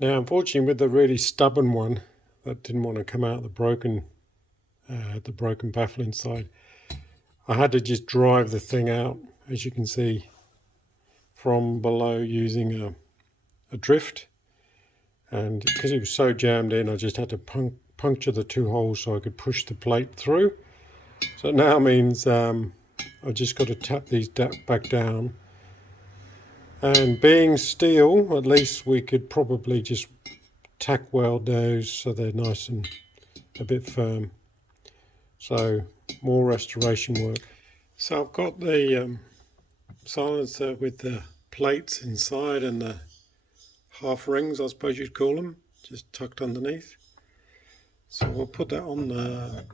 Now, unfortunately, with the really stubborn one that didn't want to come out the broken baffle inside, I had to just drive the thing out, as you can see, from below using a drift. And because it was so jammed in, I just had to puncture the two holes so I could push the plate through. So it now means I just got to tap these back down. And being steel, at least we could probably just tack weld those so they're nice and a bit firm. So more restoration work. So I've got the silencer with the plates inside and the half rings, I suppose you'd call them, just tucked underneath. So we'll put that on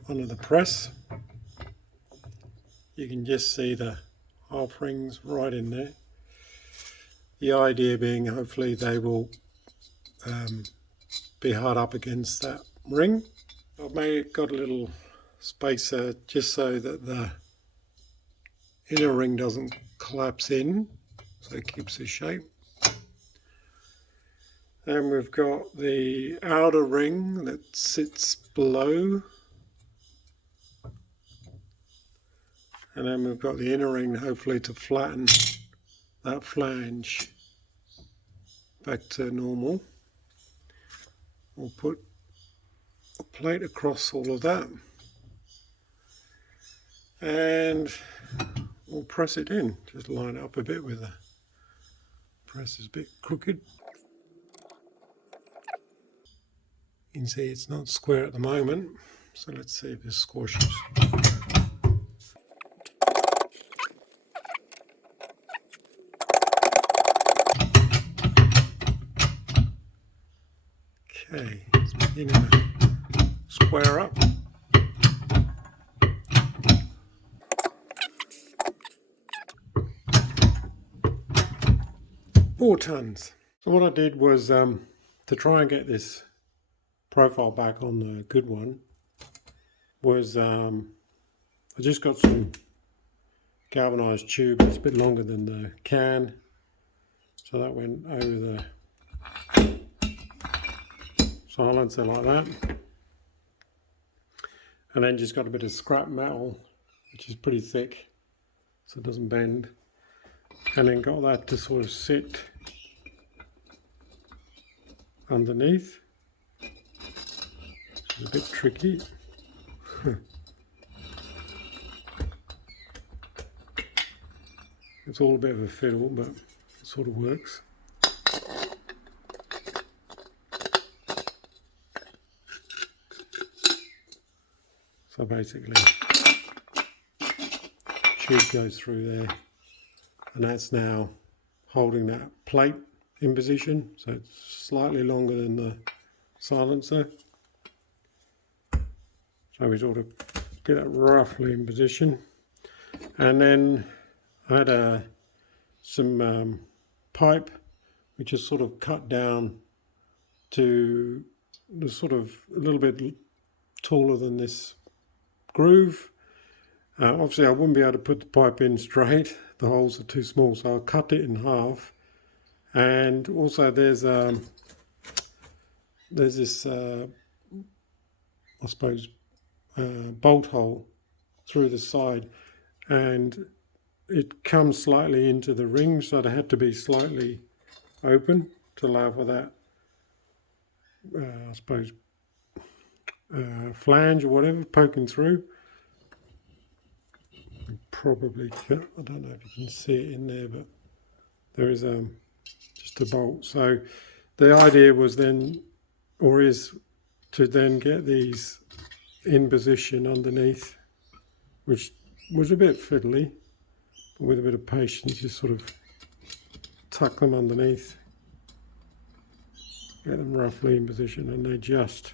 onto the press. You can just see the half rings right in there. The idea being hopefully they will be hard up against that ring. I've got a little spacer just so that the inner ring doesn't collapse in, so it keeps its shape. And we've got the outer ring that sits below, and then we've got the inner ring hopefully to flatten that flange back to normal. We'll put a plate across all of that and we'll press it in. Just line it up a bit with the press is a bit crooked. You can see it's not square at the moment, so let's see if this squashes. Okay, it's beginning to square up. 4 tons. So what I did was to try and get this profile back on the good one was I just got some galvanized tube that's a bit longer than the can, so that went over the silencer like that, and then just got a bit of scrap metal which is pretty thick so it doesn't bend, and then got that to sort of sit underneath, which is a bit tricky. It's all a bit of a fiddle, but it sort of works. So basically, tube goes through there, and that's now holding that plate in position, so it's slightly longer than the silencer. So we sort of get it roughly in position, and then I had some pipe which is sort of cut down to the sort of a little bit taller than this groove. Obviously I wouldn't be able to put the pipe in straight, the holes are too small, so I'll cut it in half. And also there's this I suppose bolt hole through the side, and it comes slightly into the ring, so they had to be slightly open to allow for that I suppose flange or whatever poking through. Probably, I don't know if you can see it in there, but there is just a bolt. So the idea was then, or is, to then get these in position underneath, which was a bit fiddly, but with a bit of patience just sort of tuck them underneath, get them roughly in position, and they just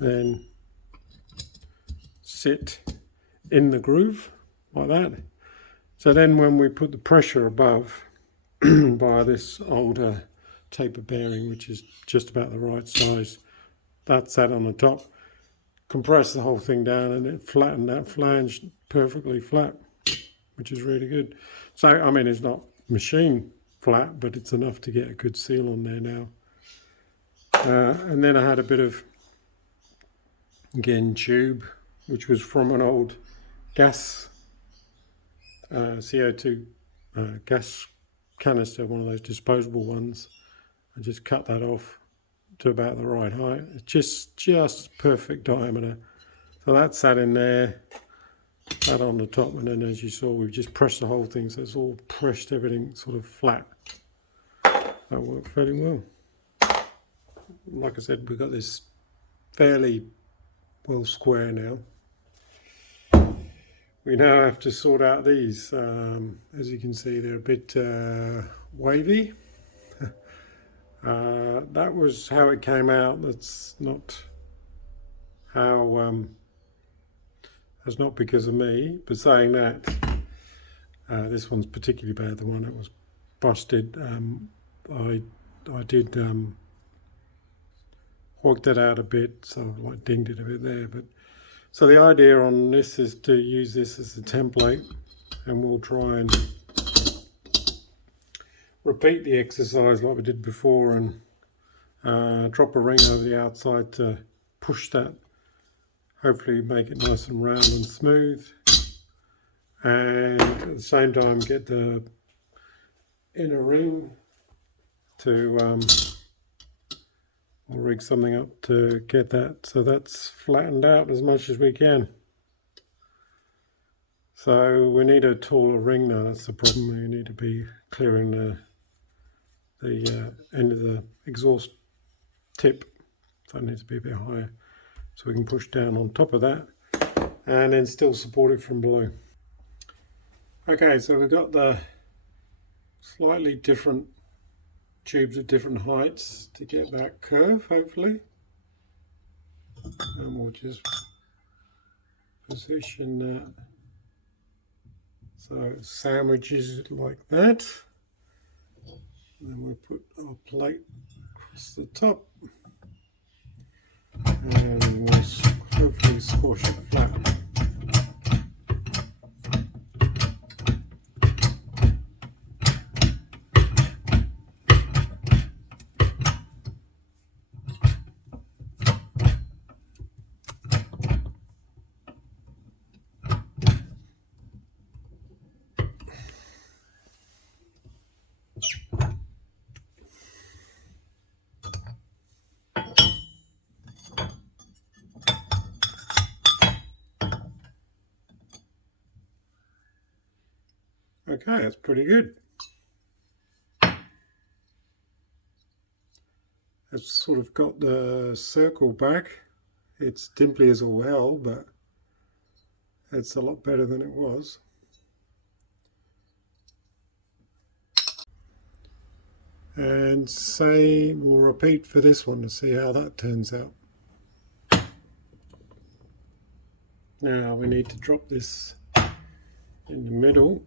then sit in the groove like that. So then when we put the pressure above via this older taper bearing, which is just about the right size, that's that on the top, compress the whole thing down, and it flattened that flange perfectly flat, which is really good. So I mean, it's not machine flat, but it's enough to get a good seal on there now. And then I had a bit of, again, tube, which was from an old gas, CO2 gas canister, one of those disposable ones. I just cut that off to about the right height. It's just perfect diameter. So that sat in there, that on the top, and then as you saw, we've just pressed the whole thing, so it's all pressed, everything sort of flat. That worked fairly well. Like I said, we've got this fairly well square now. We now have to sort out these. As you can see, they're a bit wavy. That was how it came out. That's not how. That's not because of me. But saying that, this one's particularly bad. The one that was busted. I did hog that out a bit, so I like dinged it a bit there. But so the idea on this is to use this as a template, and we'll try and repeat the exercise like we did before, and drop a ring over the outside to push that, hopefully make it nice and round and smooth, and at the same time get the inner ring to we'll rig something up to get that so that's flattened out as much as we can. So we need a taller ring now. That's the problem. We need to be clearing the end of the exhaust tip, so it needs to be a bit higher so we can push down on top of that and then still support it from below. Okay, so we've got the slightly different tubes at different heights to get that curve, hopefully, and we'll just position that so it sandwiches it like that, and then we put our plate across the top and we'll hopefully squash it flat. Okay, that's pretty good. It's sort of got the circle back. It's dimply as all hell, but it's a lot better than it was. And say we'll repeat for this one to see how that turns out. Now we need to drop this in the middle.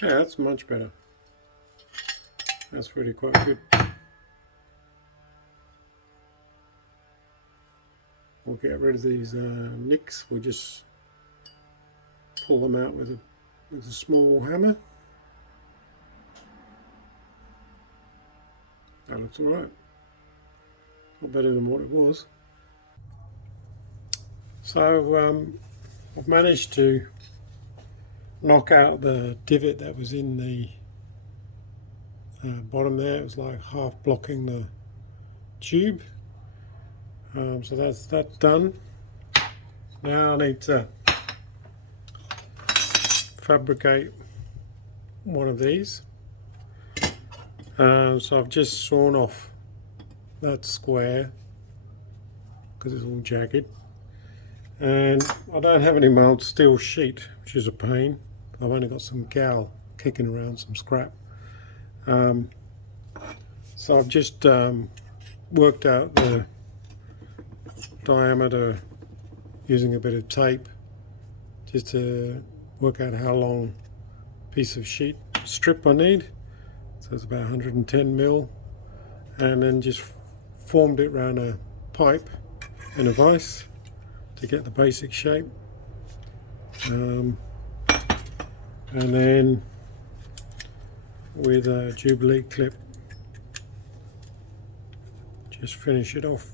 Yeah, that's much better. That's really quite good. We'll get rid of these nicks. We'll just pull them out with a small hammer. That looks alright. Not better than what it was. So I've managed to knock out the divot that was in the bottom there. It was like half blocking the tube. So that's that done. Now I need to fabricate one of these. So I've just sawn off that square because it's all jagged, and I don't have any mild steel sheet, which is a pain. I've only got some gal kicking around, some scrap. So I've just worked out the diameter using a bit of tape, just to work out how long piece of sheet strip I need. So it's about 110 mil, and then just formed it around a pipe in a vise to get the basic shape. And then with a Jubilee clip just finish it off.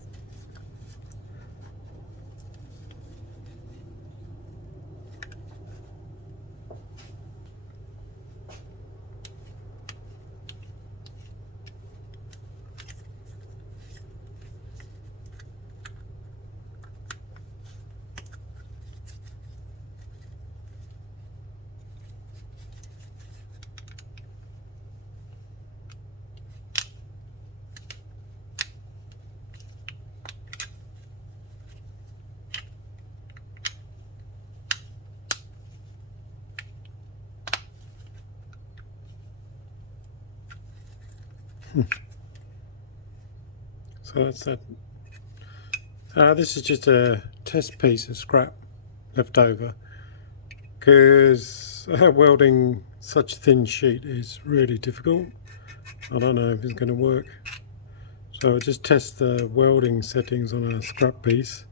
So that's that. This is just a test piece of scrap left over, because welding such thin sheet is really difficult. I don't know if it's going to work. So I'll just test the welding settings on a scrap piece,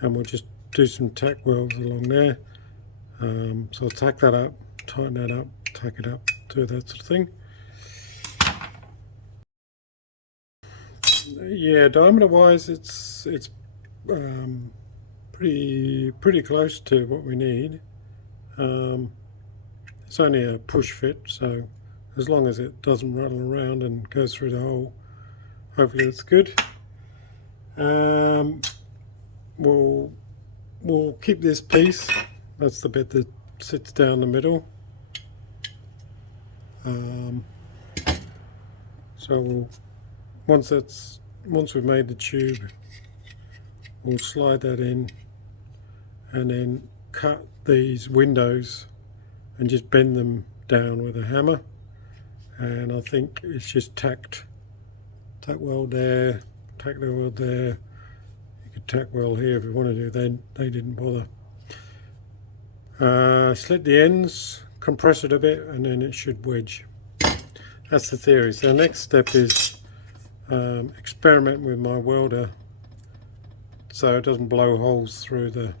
and we'll just do some tack welds along there. So I'll tack that up, tighten that up, tack it up, do that sort of thing. Yeah, diameter wise it's pretty close to what we need. It's only a push fit, so as long as it doesn't rattle around and goes through the hole, hopefully it's good. We'll keep this piece, that's the bit that sits down the middle. So once we've made the tube, we'll slide that in and then cut these windows and just bend them down with a hammer. And I think it's just tack weld there, tack the weld there. You could tack weld here if you want to do. They didn't bother. Slit the ends, compress it a bit, and then it should wedge. That's the theory. So the next step is experiment with my welder so it doesn't blow holes through the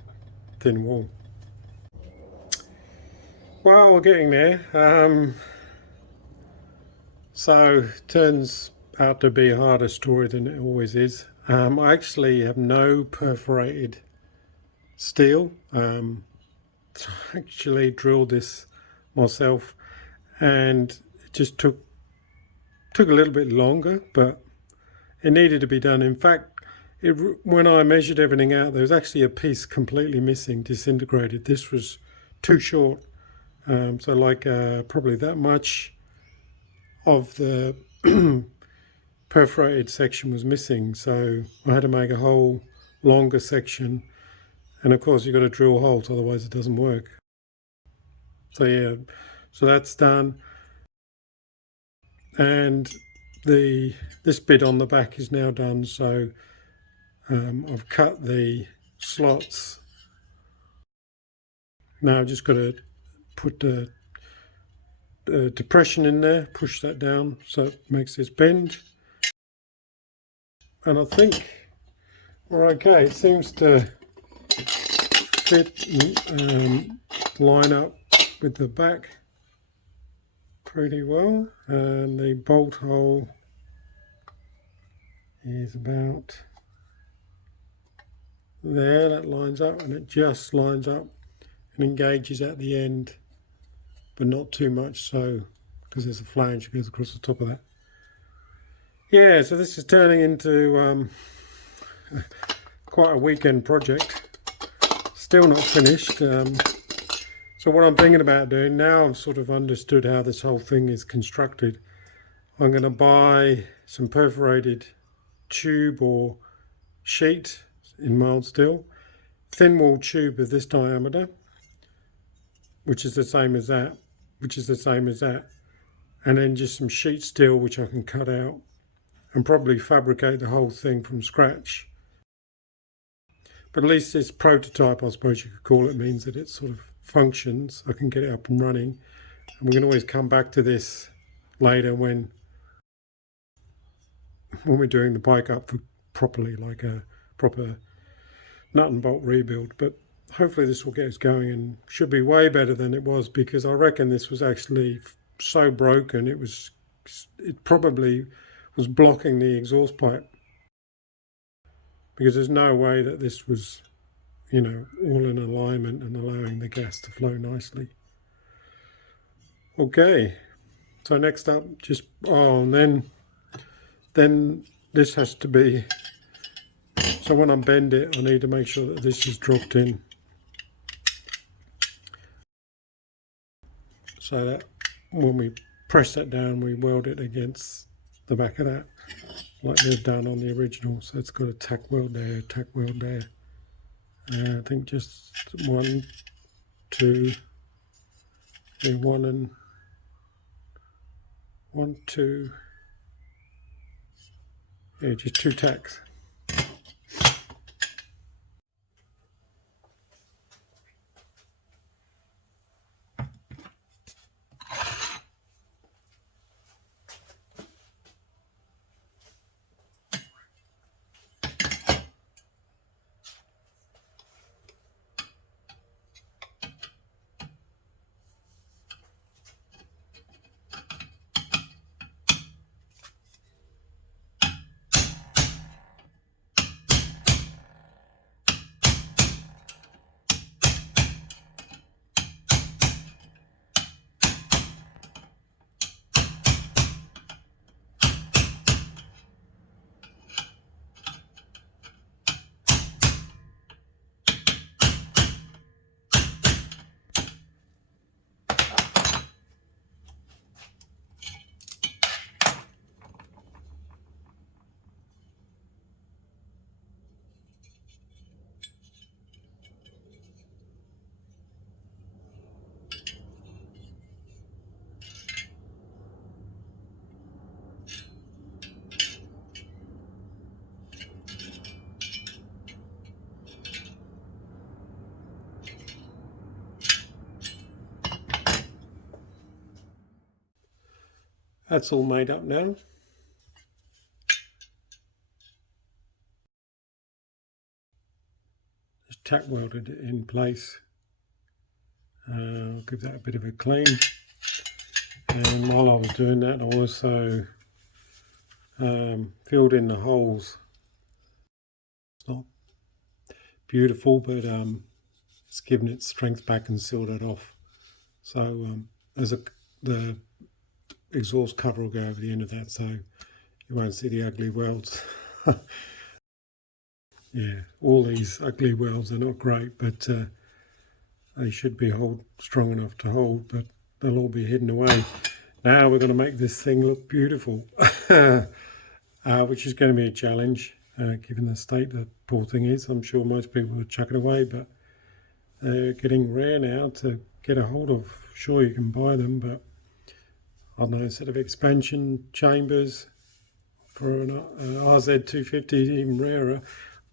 thin wall. Well, we're getting there. So it turns out to be a harder story than it always is. I actually have no perforated steel. I actually drilled this myself, and it just took a little bit longer, but it needed to be done. In fact, when I measured everything out, there was actually a piece completely missing, disintegrated. This was too short, so like probably that much of the perforated section was missing, so I had to make a whole longer section, and of course you've got to drill holes, otherwise it doesn't work. So yeah, so that's done, and this bit on the back is now done. So I've cut the slots. Now I've just got to put the depression in there, push that down so it makes this bend, and I think we're okay. It seems to fit, line up with the back pretty well, and the bolt hole is about there. That lines up, and it just lines up and engages at the end, but not too much so, because there's a flange that goes across the top of that. Yeah, so this is turning into quite a weekend project. Still not finished. So what I'm thinking about doing now, I've sort of understood how this whole thing is constructed. I'm going to buy some perforated tube or sheet in mild steel, thin wall tube of this diameter, which is the same as that, and then just some sheet steel which I can cut out and probably fabricate the whole thing from scratch. But at least this prototype, I suppose you could call it, means that it's sort of functions, I can get it up and running. And we can always come back to this later when we're doing the bike up properly, like a proper nut and bolt rebuild. But hopefully this will get us going and should be way better than it was, because I reckon this was actually so broken it probably was blocking the exhaust pipe, because there's no way that this was, you know, all in alignment and allowing the gas to flow nicely. Okay, so next up, just and then this has to be, so when I bend it, I need to make sure that this is dropped in, so that when we press that down, we weld it against the back of that, like they've done on the original. So it's got a tack weld there, tack weld there. I think just 1, 2, 1 and 1, 2. Yeah, just 2 tacks. That's all made up now. Just tack welded it in place. I'll give that a bit of a clean. And while I was doing that, I also filled in the holes. It's not beautiful, but it's given it strength back and sealed it off. So the exhaust cover will go over the end of that, so you won't see the ugly welds. Yeah, all these ugly welds are not great, but they should be strong enough to hold, but they'll all be hidden away. Now we're going to make this thing look beautiful, which is going to be a challenge, given the state that poor thing is. I'm sure most people would chuck it away, but they're getting rare now to get a hold of. Sure, you can buy them, but I don't know, a set of expansion chambers for an RZ250 is even rarer.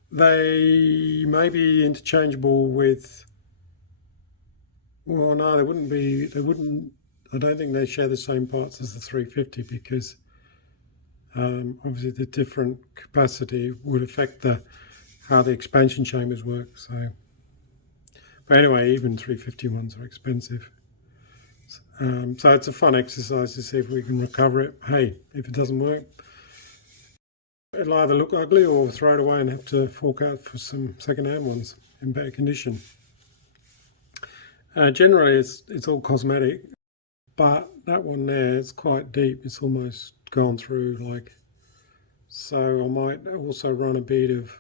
They may be interchangeable with, well, no, they wouldn't be, I don't think they share the same parts as the 350, because obviously the different capacity would affect how the expansion chambers work. So, but anyway, even 350 ones are expensive. So it's a fun exercise to see if we can recover it. Hey, if it doesn't work, it'll either look ugly or throw it away and have to fork out for some second-hand ones in better condition. Generally, it's all cosmetic, but that one there is quite deep. It's almost gone through, like, so I might also run a bead of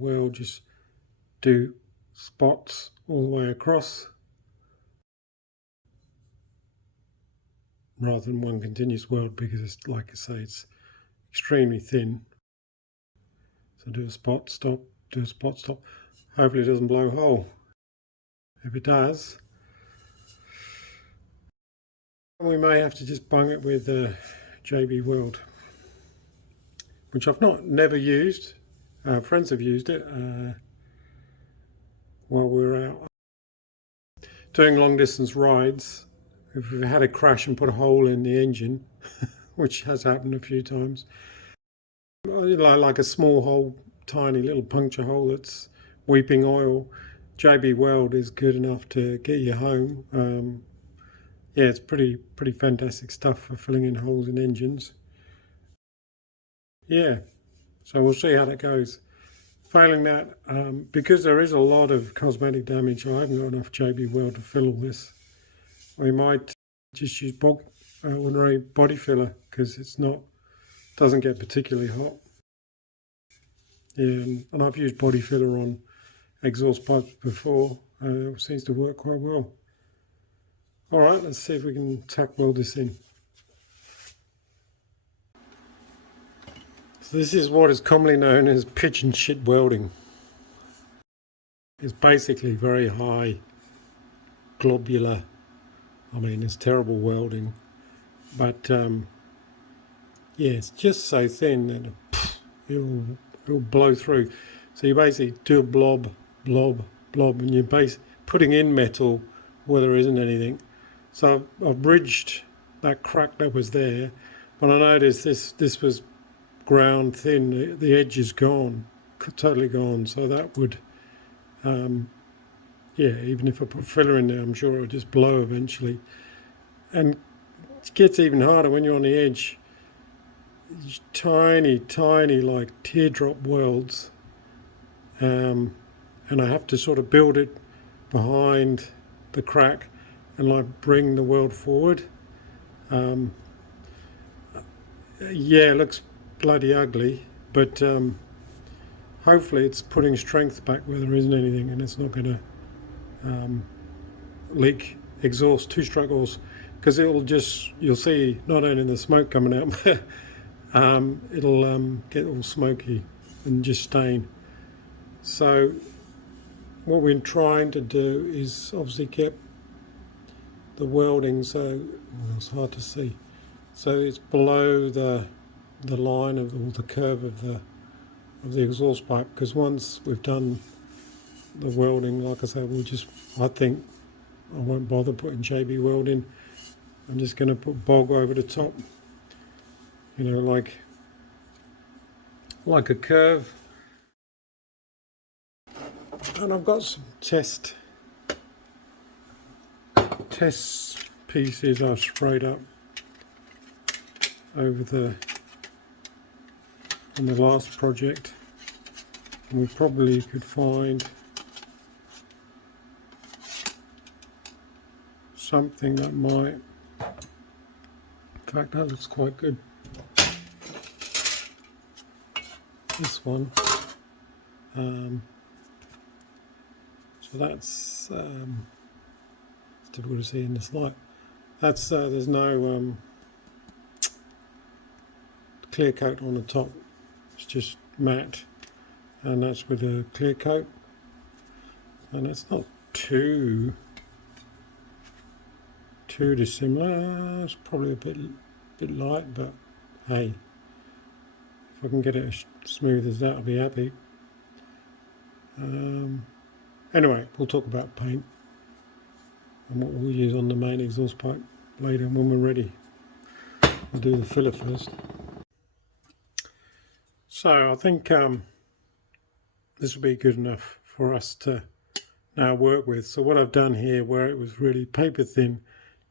weld, just do spots all the way across, rather than one continuous weld, because it's, like I say, it's extremely thin. So do a spot, stop, do a spot, stop. Hopefully it doesn't blow a hole. If it does, we may have to just bung it with JB Weld, which I've never used. Friends have used it while we were out. doing long distance rides, if we've had a crash and put a hole in the engine, which has happened a few times, like a small hole, tiny little puncture hole that's weeping oil, JB Weld is good enough to get you home. Yeah, it's pretty fantastic stuff for filling in holes in engines. Yeah, so we'll see how that goes. Failing that, because there is a lot of cosmetic damage, I haven't got enough JB Weld to fill all this. We might just use ordinary body filler because doesn't get particularly hot. Yeah, and I've used body filler on exhaust pipes before. It seems to work quite well. All right, let's see if we can tack weld this in. So this is what is commonly known as pitch and shit welding. It's basically very high globular. I mean, it's terrible welding, but yeah, it's just so thin that it'll blow through. So you basically do a blob, and you're putting in metal where there isn't anything. So I've bridged that crack that was there, but I noticed this was ground thin. The edge is gone, totally gone. So that would, yeah, even if I put filler in there, I'm sure it'll just blow eventually. And it gets even harder when you're on the edge. Tiny like teardrop welds, and I have to sort of build it behind the crack and like bring the weld forward. Yeah, it looks bloody ugly, but hopefully it's putting strength back where there isn't anything, and it's not going to leak exhaust, two-stroke oils, because you'll see not only the smoke coming out, but it'll get all smoky and just stain. So what we're trying to do is obviously keep the welding, so it's hard to see, so it's below the line of the curve of the exhaust pipe, because once we've done the welding, like I said, I think I won't bother putting JB Weld in. I'm just going to put bog over the top, you know, like a curve. And I've got some test pieces I've sprayed up over on the last project, and we probably could find something that might, in fact that looks quite good, this one, so that's it's difficult to see in this light. That's there's no clear coat on the top, it's just matte, and that's with a clear coat, and it's not too dissimilar. It's probably a bit light, but hey, if I can get it as smooth as that, I'll be happy. Anyway, we'll talk about paint and what we'll use on the main exhaust pipe later when we're ready. We'll do the filler first. So I think this will be good enough for us to now work with. So what I've done here, where it was really paper thin,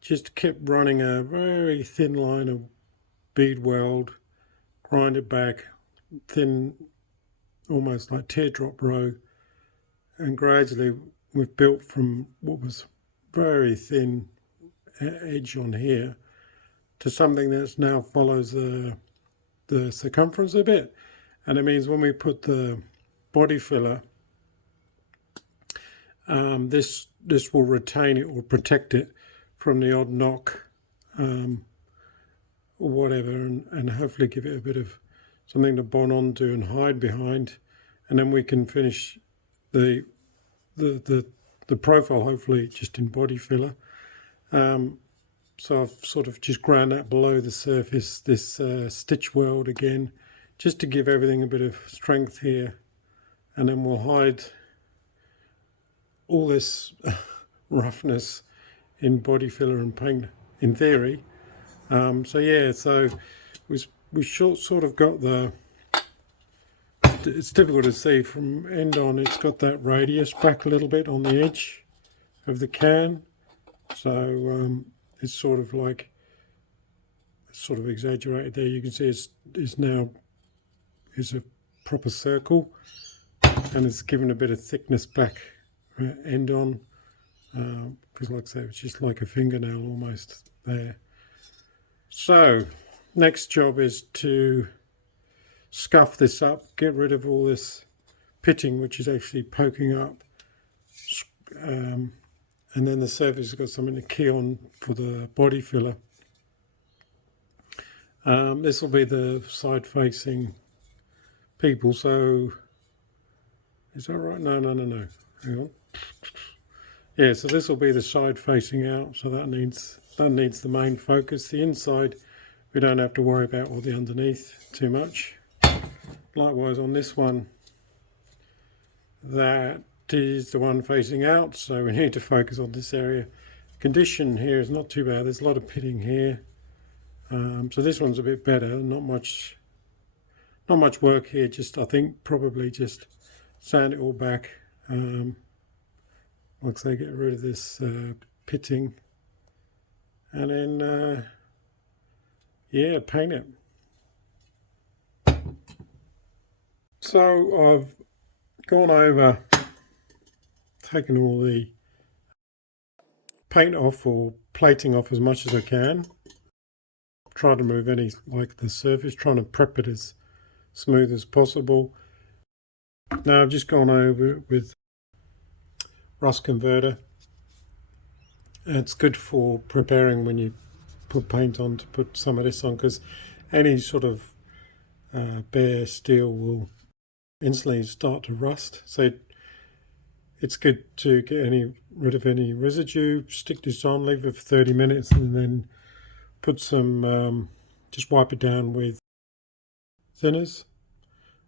just kept running a very thin line of bead weld, grind it back, thin, almost like teardrop row, and gradually we've built from what was very thin edge on here to something that now follows the circumference a bit. And it means when we put the body filler, this will retain it or protect it from the odd knock or whatever, and hopefully give it a bit of something to bond onto and hide behind, and then we can finish the profile hopefully just in body filler. So I've sort of just ground that below the surface, this stitch weld again, just to give everything a bit of strength here, and then we'll hide all this roughness in body filler and paint in theory. So yeah, so we sort of got the, it's difficult to see from end on, it's got that radius back a little bit on the edge of the can, so it's sort of like, sort of exaggerated there. You can see it's now is a proper circle, and it's given a bit of thickness back end on, because like I say, it's just like a fingernail almost there. So next job is to scuff this up, get rid of all this pitting which is actually poking up, and then the surface has got something to key on for the body filler. This will be the side facing people, so is that right? No, hang on. Yeah, so this will be the side facing out, so that needs the main focus. The inside we don't have to worry about, or the underneath too much. Likewise on this one, that is the one facing out, so we need to focus on this area. Condition here is not too bad, there's a lot of pitting here, so this one's a bit better. Not much work here, just I think probably just sand it all back, like I say, get rid of this pitting, and then yeah, paint it. So I've gone over, taken all the paint off or plating off as much as I can. Try to remove any, like the surface, trying to prep it as smooth as possible. Now I've just gone over it with rust converter. It's good for preparing when you put paint on, to put some of this on, because any sort of bare steel will instantly start to rust. So it's good to get rid of any residue. Stick this on, leave it for 30 minutes, and then put some, just wipe it down with thinners,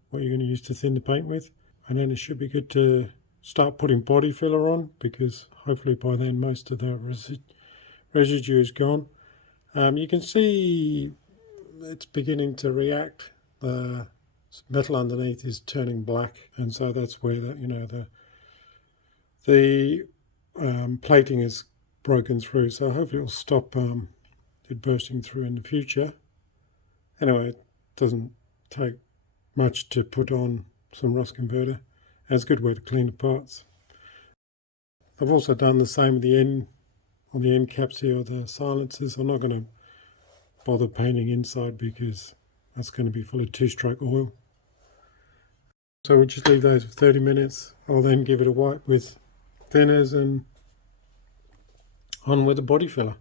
what you're going to use to thin the paint with, and then it should be good to start putting body filler on, because hopefully by then most of the residue is gone. You can see it's beginning to react. The metal underneath is turning black, and so that's where the plating is broken through. So hopefully it'll stop it bursting through in the future. Anyway, it doesn't take much to put on some rust converter, and it's a good way to clean the parts. I've also done the same with the end, on the end caps here of the silencers. I'm not going to bother painting inside because that's going to be full of two-stroke oil. So we'll just leave those for 30 minutes. I'll then give it a wipe with thinners and on with the body filler.